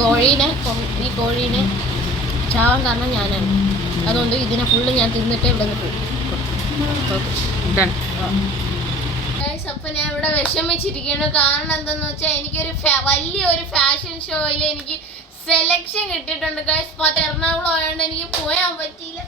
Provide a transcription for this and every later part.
ഈ കോഴീനെ ചാവാൻ കാരണം ഞാനാണ്. അതുകൊണ്ട് ഇതിനെ ഫുള്ള് ഞാൻ തിന്നിട്ട് ഇവിടെ നിന്ന് പോകും. അപ്പം ഞാൻ ഇവിടെ വിഷമിച്ചിരിക്കുകയാണ്. കാരണം എന്താണെന്ന് വെച്ചാൽ എനിക്കൊരു വലിയൊരു ഫാഷൻ ഷോയിൽ എനിക്ക് സെലക്ഷൻ കിട്ടിയിട്ടുണ്ട് ഗൈസ്. പത്ത് എറണാകുളം ആയതുകൊണ്ട് എനിക്ക് പോയാൻ പറ്റിയില്ല.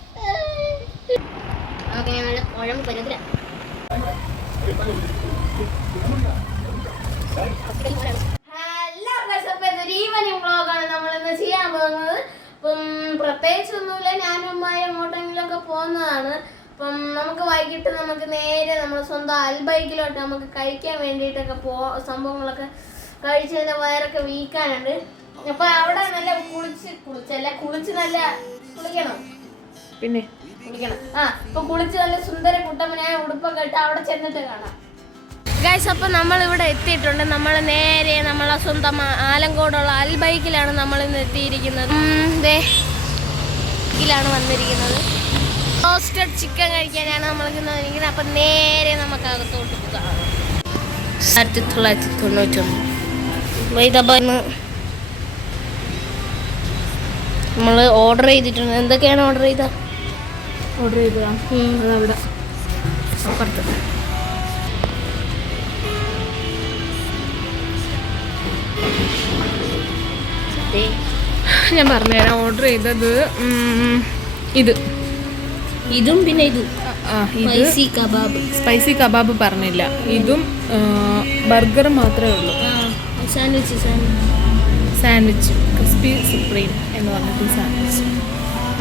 ഹലോ ഗൈസ്, അപ്പം ഇതൊരു ഈവനിങ് വ്ളോഗാണ് നമ്മളിന്ന് ചെയ്യാൻ പോകുന്നത്. അപ്പം പ്രത്യേകിച്ചൊന്നുമില്ല, ഞാനും അമ്മായി എങ്ങോട്ടെങ്കിലും ഒക്കെ പോകുന്നതാണ്. അപ്പം നമുക്ക് വൈകിട്ട് നമുക്ക് നേരെ നമ്മുടെ സ്വന്തം അൽബൈക്കിലോട്ട് നമുക്ക് കഴിക്കാൻ വേണ്ടിയിട്ടൊക്കെ സംഭവങ്ങളൊക്കെ കഴിച്ച് കഴിഞ്ഞാൽ വയറൊക്കെ വീക്കാനുണ്ട്. അപ്പൊ അവിടെ നല്ല കുളിച്ച് നല്ല കുളിക്കണം. പിന്നെ കുളിക്കണം. അപ്പൊ കുളിച്ച് നല്ല സുന്ദര കുട്ടമ്മനായ ഉടുപ്പൊക്കെ ഇട്ട് അവിടെ ചെന്നിട്ട് കാണാം ഗൈസ്. അപ്പൊ നമ്മളിവിടെ എത്തിയിട്ടുണ്ട്. നമ്മൾ നേരെ നമ്മളെ സ്വന്തം ആലങ്കോടുള്ള അൽബൈക്കിലാണ് നമ്മൾ ഇന്ന് എത്തിയിരിക്കുന്നത്. ഇതിലാണ് വന്നിരിക്കുന്നത്. റോസ്റ്റഡ് ചിക്കൻ കഴിക്കാനാണ് നമ്മൾ ഇന്ന് വന്നിരിക്കുന്നത്. അപ്പം നേരെ നമുക്ക് അകത്തോട്ട് പോകാം. 1999 നമ്മൾ ഓർഡർ ചെയ്തിട്ടുണ്ട്. എന്തൊക്കെയാണ് ഓർഡർ ചെയ്തതാ? അതവിടെ അപ്പുറത്ത്. ഞാൻ പറഞ്ഞുതരാം. ഓർഡർ ചെയ്തത് ഇതും പിന്നെ സ്പൈസി കബാബ് പറഞ്ഞില്ല. ഇതും ബർഗറും മാത്രമേ ഉള്ളൂ. സാൻഡ്വിച്ച് ക്രിസ്പി സുപ്രീം എന്ന് പറഞ്ഞിട്ട് സാൻഡ്വിച്ച്.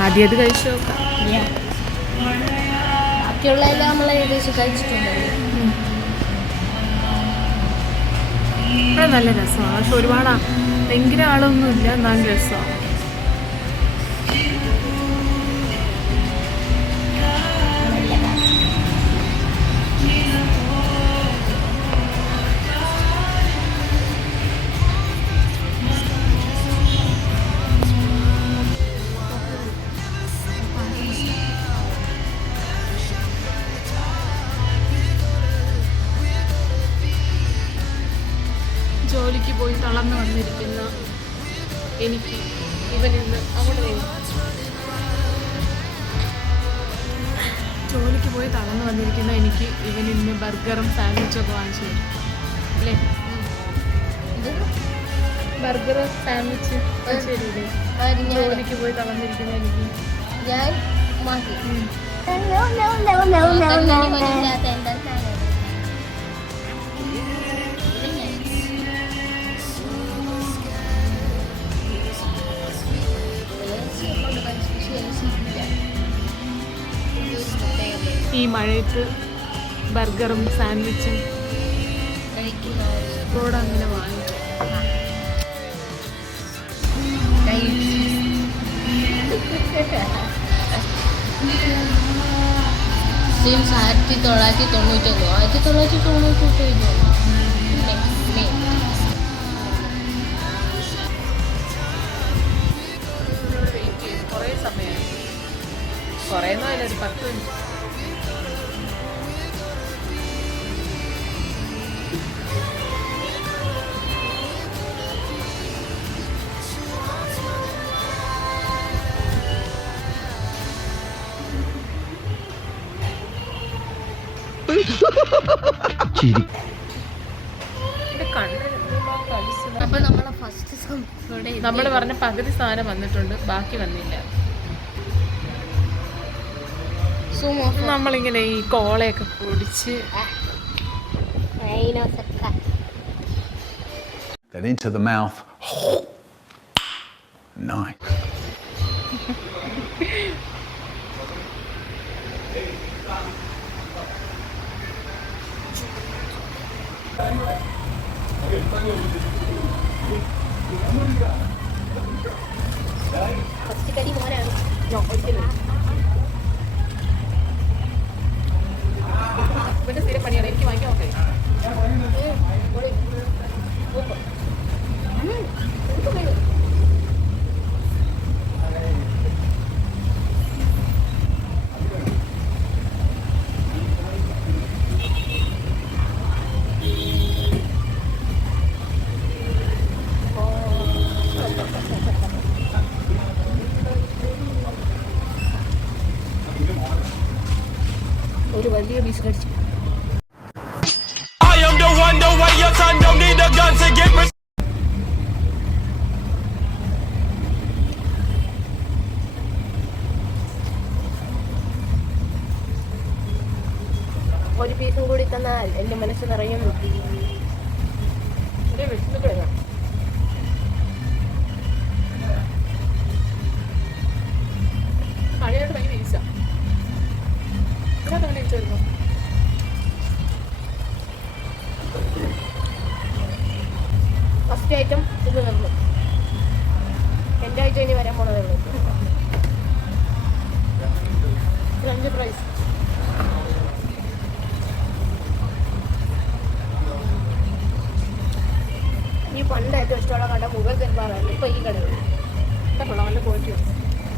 ആദ്യം അത് കഴിച്ചു നോക്കാം. ബാക്കിയുള്ളതെല്ലാം നമ്മൾ ഏകദേശം കഴിച്ചിട്ടുണ്ടല്ലോ. നല്ല രസമാണ്. പക്ഷെ ഒരുപാട് ഭയങ്കര ആളൊന്നുമില്ല, നല്ല രസമാണ്. ജോലിക്ക് പോയി തളർന്നു വന്നിരിക്കുന്ന എനിക്ക് ഇവനിന്ന് അങ്ങോട്ട് വരും. ജോലിക്ക് പോയി തളർന്നു വന്നിരിക്കുന്ന എനിക്ക് ഇവനിന്ന് ബർഗറും സാൻഡ്വിച്ചും ഒക്കെ വാങ്ങിച്ചു തരും അല്ലേ? ബർഗറും സാൻഡ്വിച്ച് ശരിയില്ലേ? ജോലിക്ക് പോയി തളർന്നിരിക്കുന്ന എനിക്ക് ഞാൻ ഈ മഴയത്ത് ബർഗറും സാൻഡ്വിച്ചും റോഡ് അങ്ങനെ വാങ്ങിക്കും. 1999 കുറേ സമയമായി. കുറേ നാളെ ഒരു 10 മിനിറ്റ്. നമ്മൾ പറഞ്ഞ പകുതി സാധനം വന്നിട്ടുണ്ട്, ബാക്കി വന്നില്ല. നമ്മളിങ്ങനെ ഈ കോളയൊക്കെ കുടിച്ച് Then into the mouth. Nice. ഇവന്റെ സ്ഥിരം പണിയാണ്. എനിക്ക് വാങ്ങിക്കാൻ നോക്കേ. വലിയ പീസ് കടിച്ചു. I am the one, the way your son don't need a gun to get me. ഒരു പീസും കൂടി തന്നാൽ എൻ്റെ മനസ്സ് നിറയും. മഴയായിട്ട് ഭയങ്കര ഈസ. വരുന്നു. ഫസ്റ്റ് ഐറ്റം ഇത് വന്നു. എൻ്റെ ഐറ്റം ഇനി വരാൻ പോണതേ ഉള്ളൂ. 5 പ്രൈസ്. ഈ പണ്ട് ഏറ്റവും ഇഷ്ടമുള്ള കട മുഗൾ ദർബാറാണ്. ഇപ്പൊ ഈ കട കൊള്ളാം, നല്ല ക്വാളിറ്റി ഉണ്ട്,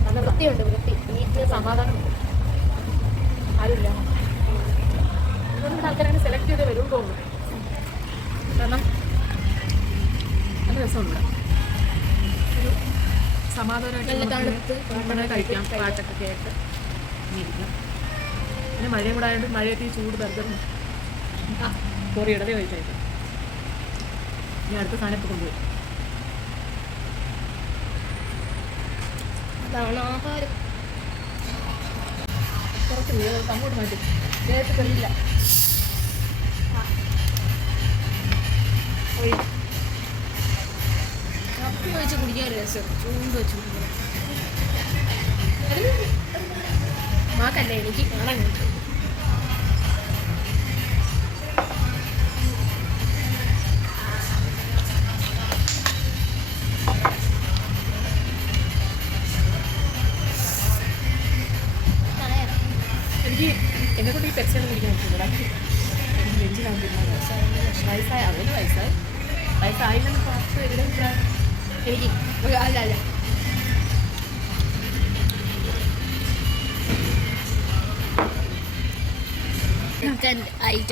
നല്ല വൃത്തിയുണ്ട്. വൃത്തി, നീറ്റ്, സമാധാനം. ആരുമില്ല, ആൾക്കാരെ സെലക്ട് ചെയ്ത് വരും തോന്നുന്നു. കാരണം നല്ല രസമുണ്ട്. ഒരു സമാധാനമായിട്ട് നമ്മുടെ കഴിക്കാം, പാട്ടൊക്കെ കേട്ട് ഇരിക്കാം. പിന്നെ മഴയും കൂടെ ആയതുകൊണ്ട് മഴയത്ത് ഈ ചൂട് ബർഗറും കൊറിയടേ കഴിച്ചായിട്ട് ഞാൻ അടുത്ത സാധനം ഇപ്പോൾ കൊണ്ടുപോയി. അതാണ് ആഹാരം. കുറച്ച് അങ്ങോട്ട് മാറ്റി നേരത്തെ കഴിയില്ല. കപ്പി വെച്ച് കുടിക്കാൻ രസം, ചൂട് വെച്ച് കുടിക്കാൻ. മാക്കല്ലേ എനിക്ക് കാണാൻ കിട്ടും. എനിക്ക് എന്നെ കൊണ്ട് ഈ പെപ്സിയൊന്നും കുടിക്കാൻ പറ്റില്ല. എനിക്ക് വെഞ്ചിലാകുമ്പോൾ വയസ്സായ അവന് വയസ്സായില്ലെന്ന് കുറച്ച് എവിടെ എനിക്ക് അല്ല അല്ല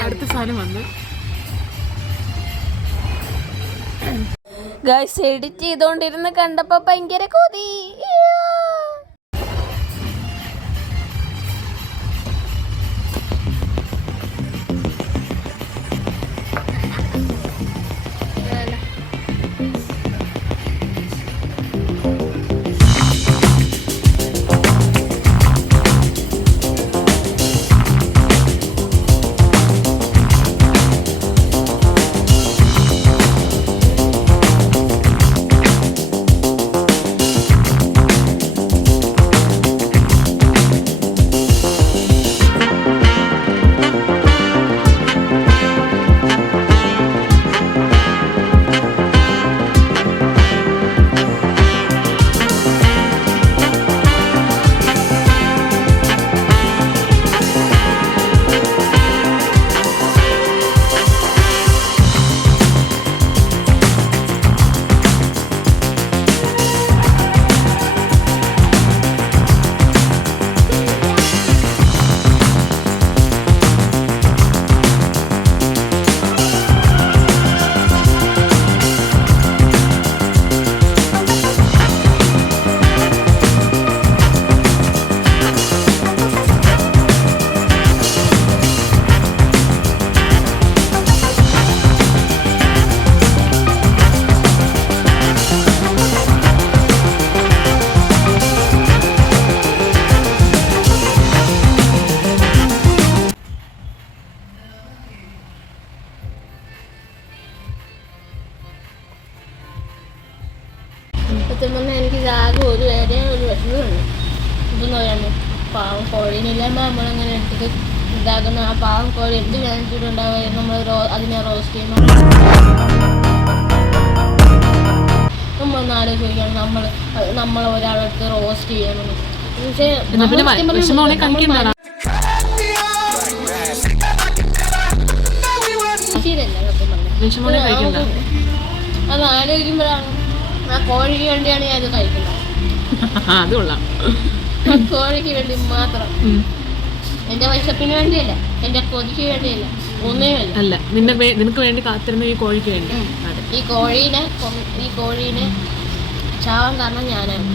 അടുത്ത സാധനം വന്ന് ഗൈസ് എഡിറ്റ് ചെയ്തോണ്ടിരുന്ന് കണ്ടപ്പോ ഭയങ്കര കൊതി. സത്യം പറഞ്ഞാൽ എനിക്ക് ആകെ ഒരു വിഷമമുണ്ട്. ഇതെന്ന് പറയുമ്പോൾ പാവം കോഴീനില്ലാമ്പോൾ നമ്മളങ്ങനെ എടുത്തിട്ട് ഇതാക്കുന്ന ആ പാവം കോഴി എന്ത് കാണിച്ചിട്ടുണ്ടാവുക. നമ്മൾ അതിനെ റോസ്റ്റ് ചെയ്യുമ്പോൾ നമ്മളൊന്ന് ആലോചിക്കുകയാണ്, നമ്മൾ ഒരാളെടുത്ത് റോസ്റ്റ് ചെയ്യണം. പക്ഷേ ശരിയല്ല. അത് ആലോചിക്കുമ്പോഴാണ് ആ കോഴിക്ക് വേണ്ടിയാണ് ഞാൻ ഇത് കഴിക്കുന്നത്. കോഴിക്ക് വേണ്ടി മാത്രം, എന്റെ വിശപ്പിന് വേണ്ടിയല്ല, എന്റെ കൊതിക്ക് വേണ്ടിയല്ല, ഒന്നേ അല്ല. നിനക്ക് വേണ്ടി കാത്തിരുന്ന ഈ കോഴിക്ക് വേണ്ടി. ഈ കോഴീനെ ചാവാൻ കാരണം ഞാനാണ്.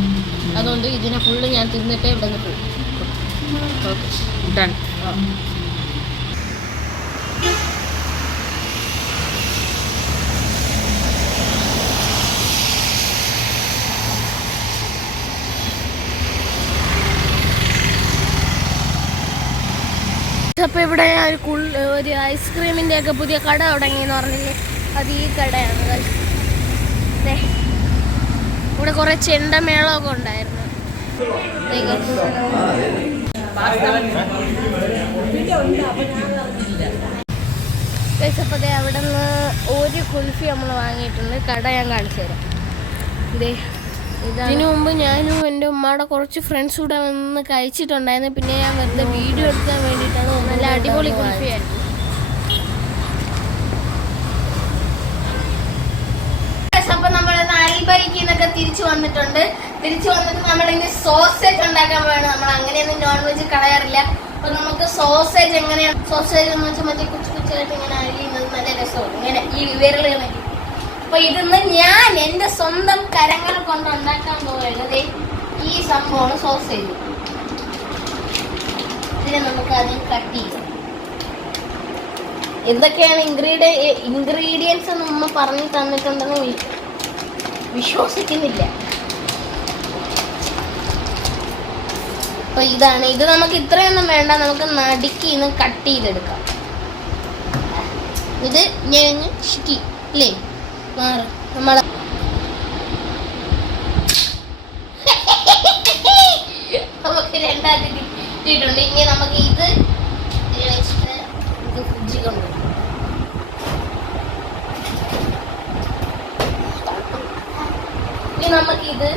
അതുകൊണ്ട് ഇതിനെ ഫുള്ള് ഞാൻ തിന്നിട്ടേ ഇവിടെ നിന്ന് പോകും. ഓക്കെ. അപ്പോൾ ഇവിടെ ഞാൻ ഒരു ഐസ്ക്രീമിൻ്റെ ഒക്കെ പുതിയ കട തുടങ്ങിയെന്ന് പറഞ്ഞില്ലേ, അത് ഈ കടയാണ്. ഇവിടെ കുറേ ചെണ്ടമേളമൊക്കെ ഉണ്ടായിരുന്നു. അപ്പോൾ അവിടെ നിന്ന് ഒരു കുൽഫി നമ്മൾ വാങ്ങിയിട്ടുണ്ട്. കട ഞാൻ കാണിച്ചു തരാം. ഇതിനു മുമ്പ് ഞാനും എൻ്റെ ഉമ്മയുടെ കുറച്ച് ഫ്രണ്ട്സ് കൂടെ വന്ന് കഴിച്ചിട്ടുണ്ടായിരുന്നു. പിന്നെ ഞാൻ വെറുതെ വീഡിയോ എടുക്കാൻ വേണ്ടിയിട്ടാണ്. നല്ല അടിപൊളി കുൽഫിയായിരുന്നു. അപ്പോൾ നമ്മൾ അൽബൈക്കിൽ നിന്നൊക്കെ തിരിച്ചു വന്നിട്ട് നമ്മളിങ്ങനെ സോസേജ് ഉണ്ടാക്കാൻ പോവാണ്. നമ്മൾ അങ്ങനെയൊന്നും നോൺ വെജ് കളയാറില്ല. അപ്പോൾ നമുക്ക് സോസേജ് എങ്ങനെയാണ്, സോസേജ് എന്ന് വെച്ചാൽ മറ്റേ കുച്ചു കുച്ചായിട്ട് ഇങ്ങനെ അരിയുന്നത് നല്ല രസമാണ്. ഇങ്ങനെ ഈ വിരലുകളൊക്കെ. അപ്പൊ ഇതിന്ന് ഞാൻ എന്റെ സ്വന്തം കരങ്ങൾ കൊണ്ട് ഉണ്ടാക്കാൻ പോവുകയാണ്. ഈ സംഭവമാണ് സോസേജ്. ഇതിനെ നമുക്ക് ആദ്യം കട്ട് ചെയ്യാം. എന്തൊക്കെയാണ് ഇൻഗ്രീഡിയൻസ് എന്ന് ഉമ്മ പറഞ്ഞു തന്നിട്ടുണ്ടെന്ന് വിശ്വസിക്കുന്നില്ല. അപ്പൊ ഇതാണ്. ഇത് നമുക്ക് ഇത്രയൊന്നും വേണ്ട, നമുക്ക് നടുക്കി ഇന്ന് കട്ട് ചെയ്തെടുക്കാം. ഇത് ഞെഞ്ഞ് ഷിക്കി അല്ലേ നമ്മളെ നമുക്ക് രണ്ടാമത്തെ കിട്ടിയിട്ടുണ്ട്. ഇനി നമുക്ക് ഇത് ഫ്രിഡ്ജിൽ കൊണ്ടുപോകും. ഇനി നമുക്കിത്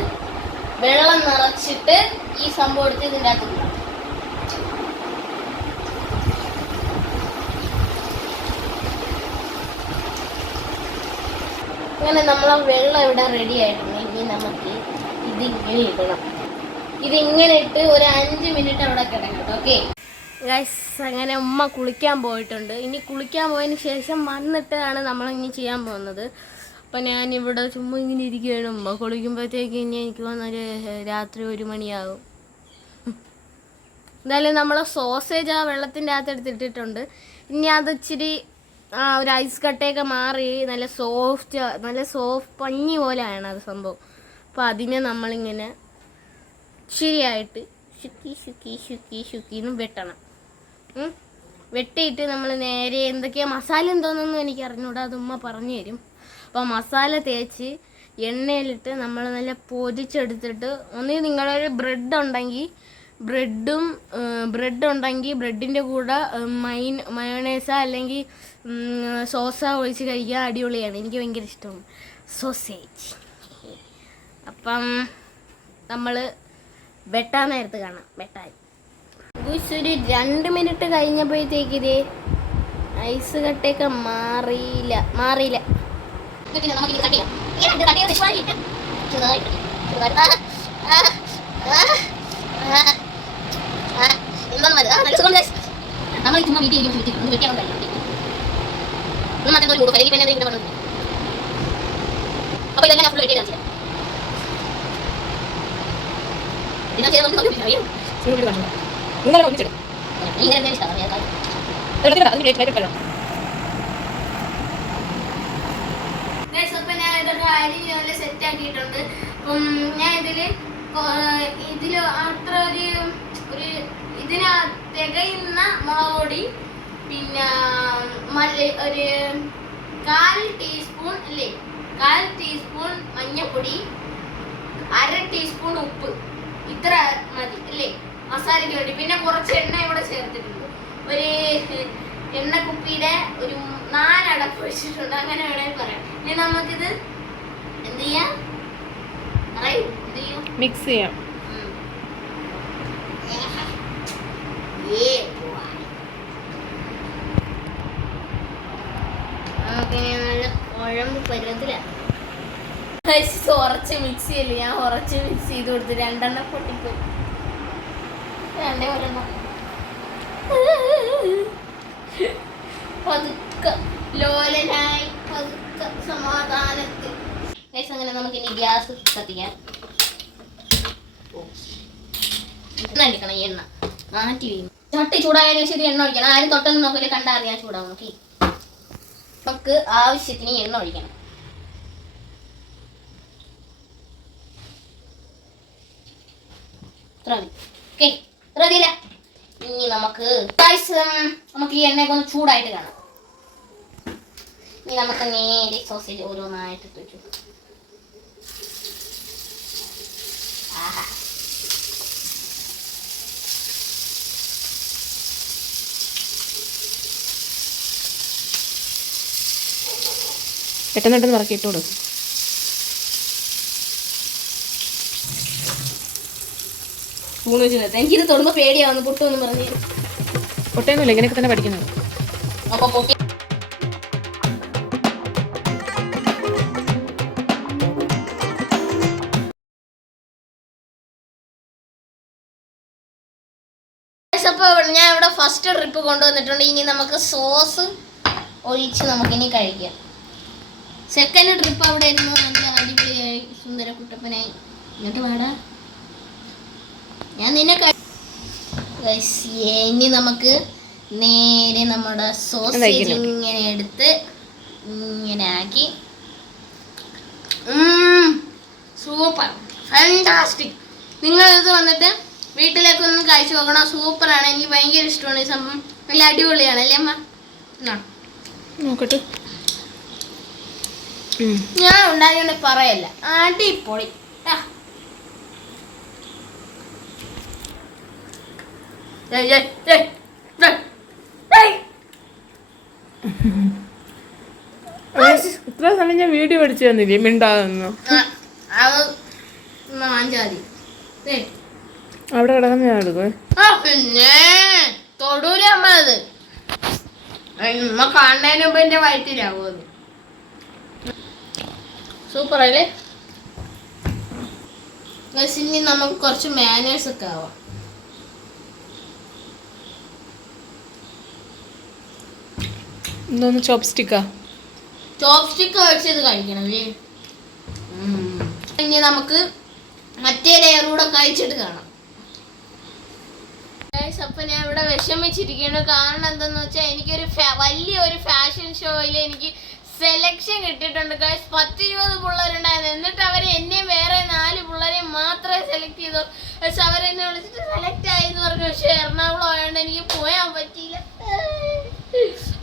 വെള്ളം നിറച്ചിട്ട് ഈ സംഭവം എടുത്ത് ഇതിൻ്റെ അകത്ത് ഇടാം. അങ്ങനെ നമ്മളെ വെള്ളം ഇവിടെ റെഡി ആയിട്ടുണ്ട്. ഇനി നമുക്ക് ഇതിങ്ങനെ ഇടണം. ഇതിങ്ങനെ ഇട്ട് ഒരു 5 മിനിറ്റ് അവിടെ കിടക്കട്ടെ. ഓക്കെ ഗൈസ്, അങ്ങനെ ഉമ്മ കുളിക്കാൻ പോയിട്ടുണ്ട്. ഇനി കുളിക്കാൻ പോയതിന് ശേഷം വന്നിട്ടാണ് നമ്മളിനി ചെയ്യാൻ പോകുന്നത്. അപ്പം ഞാനിവിടെ ചുമ്മാ ഇങ്ങനെ ഇരിക്കുകയാണ്. ഉമ്മ കുളിക്കുമ്പോഴത്തേക്ക് ഇനി എനിക്ക് വന്നൊരു രാത്രി 1 മണിയാകും. എന്തായാലും നമ്മൾ സോസേജ് ആ വെള്ളത്തിൻ്റെ അകത്ത് എടുത്തിട്ടിട്ടുണ്ട്. ഇനി അത് ഇച്ചിരി ഒരു ഐസ് കട്ടയൊക്കെ മാറി നല്ല സോഫ്റ്റ് പഞ്ഞി പോലെയാണ് അത് സംഭവം. അപ്പോൾ അതിനെ നമ്മളിങ്ങനെ ശരിയായിട്ട് ഷുക്കിന്ന് വെട്ടണം. വെട്ടിയിട്ട് നമ്മൾ നേരെ എന്തൊക്കെയാണ് മസാല എന്തോന്നൊന്നും എനിക്ക് അറിഞ്ഞൂടാ, അത് ഉമ്മ പറഞ്ഞു തരും. അപ്പോൾ മസാല തേച്ച് എണ്ണയിലിട്ട് നമ്മൾ നല്ല പൊരിച്ചെടുത്തിട്ട്, ഒന്നുകിൽ നിങ്ങളൊരു ബ്രെഡ് ഉണ്ടെങ്കിൽ ബ്രെഡിൻ്റെ കൂടെ മയോണൈസ അല്ലെങ്കിൽ സോസ ഒഴിച്ച് കഴിക്കാൻ അടിപൊളിയാണ്. എനിക്ക് ഭയങ്കര ഇഷ്ടമാണ് സോസേജ്. അപ്പം നമ്മൾ വെട്ടാൻ നേരത്ത് കാണാം. വെട്ടാൻ ഒരു 2 മിനിറ്റ് കഴിഞ്ഞപ്പോഴത്തേക്ക് ഇതേ ഐസ് കട്ടയൊക്കെ മാറിയില്ല. നമ്മൾ ചുമ്മാ വീട്ടിൽ വെട്ടിയാൽ അപ്പൊ ഇതെങ്ങനെ ഫുൾ വെട്ടി കാണിച്ചില്ല. സെറ്റ് ആക്കിയിട്ടുണ്ട്. ഞാൻ ഇതില് അത്ര ഒരു ഇതിന് തികയുന്ന മുളക് പൊടി, പിന്നെ ഒരു 1/4 ടീസ്പൂൺ അല്ലേ, 1/4 ടീസ്പൂൺ മഞ്ഞൾപ്പൊടി, 1/2 ടീസ്പൂൺ ഉപ്പ്, ഇത്ര മതി അല്ലേ മസാലയ്ക്ക് വേണ്ടി. പിന്നെ കുറച്ച് എണ്ണ ഇവിടെ ചേർത്തിട്ടുണ്ട്. ഒരു എണ്ണക്കുപ്പിയുടെ ഒരു 4 അടപ്പ് വെച്ചിട്ടുണ്ട്, അങ്ങനെ വേണമെങ്കിൽ പറയാം. ഇനി നമുക്കിത് എന്ത് ചെയ്യാം, മിക്സ് ചെയ്യാം. നല്ല കുഴമ്പ് പരുവത്തിലാണ്. ഉറച്ച് മിക്സ് ചെയ്യില്ല, ഞാൻ ഉറച്ച് മിക്സ് ചെയ്ത് കൊടുത്ത് 2 എണ്ണം പൊട്ടിപ്പോയി. 2 പതുക്കെ ലോലനായി പതുക്കെ സമാധാനത്തിൽ. അങ്ങനെ നമുക്കിനി ഗ്യാസ് കത്തിക്കാം. അടിക്കണം ഈ എണ്ണ മാറ്റി വീഴും. ചട്ടി ചൂടായതിനു ശേഷം എണ്ണ ഒഴിക്കണം. ആരും തൊട്ടൊന്നും നോക്കില്ല, കണ്ടറിയാൻ ചൂടാവും. ഓക്കെ, നമുക്ക് ആവശ്യത്തിന് എണ്ണ ഒഴിക്കണം. ഇത്ര മതി. ഓക്കെ, ഇത്ര മതിയില്ല. ഇനി നമുക്ക് നമുക്ക് ഈ എണ്ണയൊക്കെ ഒന്ന് ചൂടായിട്ട് കാണാം. ഇനി നമുക്ക് നേരെ സോസേജ് ഓരോന്നായിട്ട് ഇട്ട് വെച്ചു. ആഹാ, പെട്ടെന്ന് മറക്കി ഇട്ടോളൂ. സ്പൂൺ വെച്ച് നിർത്താം. എനിക്കിത് തൊടുമ്പോൾ പേടിയാവുന്നു. പൊട്ടുമെന്ന് പറഞ്ഞു. പൊട്ടയൊന്നുമില്ല, ഇങ്ങനെയൊക്കെ തന്നെ പഠിക്കുന്നത്. അപ്പൊ പൊട്ടി അപ്പോൾ ഞാൻ ഇവിടെ ഫസ്റ്റ് ട്രിപ്പ് കൊണ്ടുവന്നിട്ടുണ്ട്. ഇനി നമുക്ക് സോസ് ഒഴിച്ച് നമുക്കിനി കഴിക്കാം. സെക്കൻഡ് ട്രിപ്പ് അവിടെ ഇരുന്ന് നല്ല അടിപൊളിയായി സുന്ദര കുട്ടപ്പനായി. എന്നിട്ട് വേടാ ഞാൻ നിന്നെ ഇനി നമുക്ക് നേരെ നമ്മുടെ സോസേജ് ഇങ്ങനെ എടുത്ത് ഇങ്ങനെ ആക്കി. Super, fantastic. നിങ്ങളിത് വന്നിട്ട് വീട്ടിലേക്ക് ഒന്ന് കഴിച്ചു നോക്കണം. സൂപ്പറാണ്. എനിക്ക് ഭയങ്കര ഇഷ്ടമാണ് ഈ സംഭവം. നല്ല അടിപൊളിയാണ് അല്ലേ അമ്മ? നോക്കട്ടെ, ഞാൻ ഉണ്ടാക്കിയോണ്ട് പറയല്ല, അടിപൊളി. ഇത്ര സമയം ഞാൻ വീഡിയോ പഠിച്ചു തന്നില്ലേ മിണ്ടാതെന്നോ? അവിടെ കിടക്കുന്ന ഞാൻ എടുക്കുവേ. പിന്നെ തൊടൂല അമ്മ. അത് ഉമ്മ കാണുന്നതിന് മുമ്പ് എന്റെ വയറ്റിലാവും അത്. സൂപ്പർ അല്ലേ? ഇനി നമുക്ക് കുറച്ച് മാനേഴ്സ് ഒക്കെ ആവാം. എന്തോന്ന് ചോപ്സ്റ്റിക്കാ? ചോപ്സ്റ്റിക്ക് വെച്ചത് കഴിക്കണം അല്ലേ? ഇനി നമുക്ക് മറ്റേ ലെയർ കൂടെ കഴിച്ചിട്ട് കാണാം. അപ്പൊ ഞാൻ ഇവിടെ വിഷമിച്ചിരിക്കുന്നു. കാരണം എന്താന്ന് വെച്ചാൽ എനിക്കൊരു വലിയൊരു ഫാഷൻ ഷോയിൽ എനിക്ക് സെലക്ഷൻ കിട്ടിയിട്ടുണ്ട് ഗൈസ്. 10-20 പിള്ളേരുണ്ടായിരുന്നു. എന്നിട്ട് അവർ എന്നെ വേറെ 4 പിള്ളേരെ മാത്രമേ സെലക്ട് ചെയ്തു. പക്ഷെ അവരെന്നെ വിളിച്ചിട്ട് സെലക്ട് ആയെന്ന് പറഞ്ഞു. പക്ഷെ എറണാകുളം ആയതുകൊണ്ട് എനിക്ക് പോയാൻ പറ്റിയില്ല.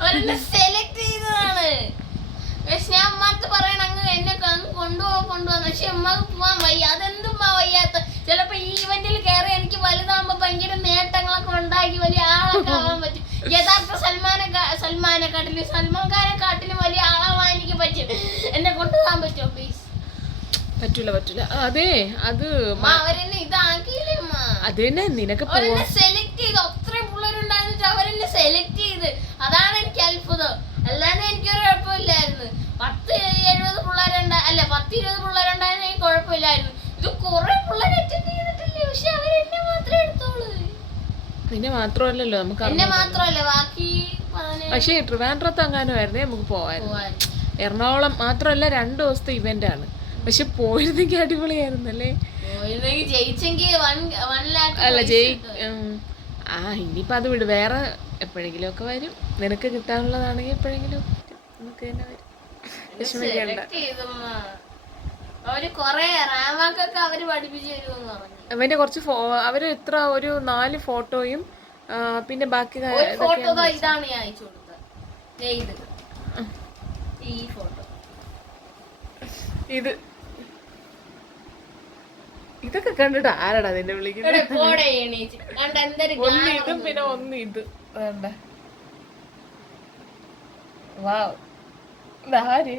അവരെന്നെ സെലക്ട് ചെയ്തതാണ്. പക്ഷെ ഞാൻ അമ്മക്ക് പറയണ അങ്ങ് എന്നെ കൊണ്ടുപോകുന്നു. പക്ഷെ അമ്മക്ക് പോവാൻ വയ്യ. അതെന്തുമ്മാ വയ്യാത്ത? ചിലപ്പോ ഈ ഇവന്റിൽ കയറി എനിക്ക് വലുതാകുമ്പോ ഭയങ്കര നേട്ടങ്ങളൊക്കെ ഉണ്ടാക്കി വലിയ ആളൊക്കെ ആവാൻ പറ്റും. യഥാർത്ഥ സൽമാൻ ഖാനെക്കാട്ടിലും വലിയ ആളാവാൻ എനിക്ക് പറ്റും. എന്നെ കൊണ്ടുപോകാൻ പറ്റുമോ പ്ലീസ്? പറ്റൂല. അതെ, അത് അവരെന്നെ ഇതാക്കിയില്ലേ അമ്മ? അത് തന്നെ നിനക്ക് അവരെന്നെ സെലക്ട് ചെയ്തു. അത്രയും പിള്ളേരുണ്ടായിരുന്നിട്ട് അവരെന്നെ സെലക്ട് ചെയ്ത്. അതാണ് എനിക്ക് അത്ഭുതം. അല്ലാതെ എനിക്കൊരു കുഴപ്പമില്ലായിരുന്നു. 10-70 പിള്ളേരുണ്ടാ അല്ല 10-20 പിള്ളേരുണ്ടായിരുന്നെങ്കിൽ കുഴപ്പമില്ലായിരുന്നു. ഇത് കുറെ പിള്ളേരെ അറ്റൻഡ് ചെയ്തിട്ടില്ലേ? പക്ഷെ അവരെന്നെ മാത്രമേ എടുത്തോളൂ. പിന്നെ മാത്രമല്ലല്ലോ നമുക്ക് എന്നെ മാത്രമല്ല ബാക്കി. പക്ഷേ ട്രിവാൻഡ്രത്ത് അങ്ങാനുമായിരുന്നേ നമുക്ക് പോവായിരുന്നു. എറണാകുളം മാത്രമല്ല 2 ദിവസത്തെ ഇവന്റ് ആണ്. പക്ഷെ പോയിരുന്നെങ്കിൽ അടിപൊളിയായിരുന്നല്ലേ? ജയിച്ചെങ്കിൽ 1 ലാഖ് അല്ല ഇനിയിപ്പോൾ അത് വിട്. വേറെ എപ്പോഴെങ്കിലും ഒക്കെ വരും. നിനക്ക് കിട്ടാനുള്ളതാണെങ്കിൽ എപ്പോഴെങ്കിലും നമുക്ക് തന്നെ വരും. വിഷമിക്കണ്ട. അവര് കൊറേ റാമാക്കൊക്കെ അവര് പഠിപ്പിച്ചു തരുമെന്ന് പറഞ്ഞു. അവന്റെ കുറച്ച് അവര് എത്ര ഒരു 4 ഫോട്ടോയും പിന്നെ ബാക്കി ഫോട്ടോ ഇതാണ് ഞാൻ അയച്ചു കൊടുത്തത്. ഈ ഫോട്ടോ ഇതൊക്കെ കണ്ടിട്ട് ആരാടാ നിന്നെ വിളിക്കുന്നത്? ഒന്ന് ഇതും പിന്നെ ഒന്ന് ഇത് വേണ്ട. വാവ്, ഇതാര്?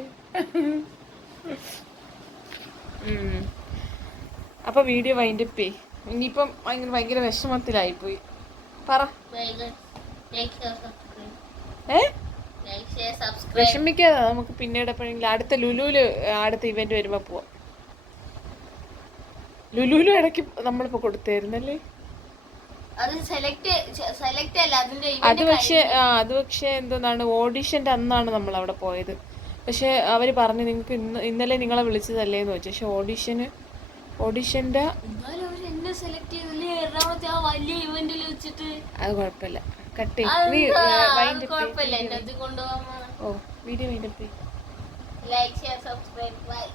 അപ്പൊ വീഡിയോ വൈൻഡപ്പ് ചെയ്. ഇനിയിപ്പം ഭയങ്കര വിഷമത്തിലായിപ്പോയി. പറ. വിഷമിക്കാതെ നമുക്ക് പിന്നീട് എപ്പോഴെങ്കിലും അടുത്ത ലുലുവില് അടുത്ത ഇവന്റ് വരുമ്പോ പോവാം. ലുലുവിലും ഇടയ്ക്ക് നമ്മളിപ്പോ കൊടുത്തായിരുന്നല്ലേ? അത് പക്ഷെ എന്തോന്നാണ് ഓഡിഷന്റെ അന്നാണ് നമ്മൾ അവിടെ പോയത്. പക്ഷെ അവര് പറഞ്ഞു നിങ്ങൾക്ക് ഇന്നലെ നിങ്ങളെ വിളിച്ചതല്ലേന്ന് വെച്ചു. പക്ഷെ ഓഡിഷന്റെ അത് കുഴപ്പമില്ല. Cut video wind up. Like share subscribe bye.